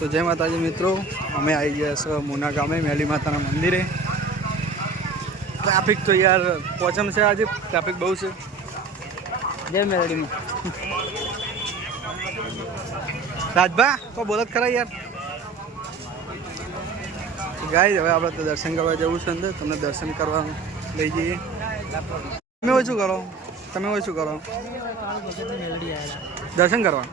તો જય માતાજી મિત્રો, અમે આવી ગયા છે મોના ગામે મેલી માતાના મંદિરે। ટ્રાફિક તો યાર પોચમ છે, આજે ટ્રાફિક બહુ છે। જય મેલડીમાં રાજભા તો બોલત ખરા યાર। ગાઈસ હવે આપણે તો દર્શન કરવા જવું છે, અંદર તમને દર્શન કરવા લઈ જઈએ। તમે ઓછું કરો, તમે ઓછું કરો દર્શન કરવા।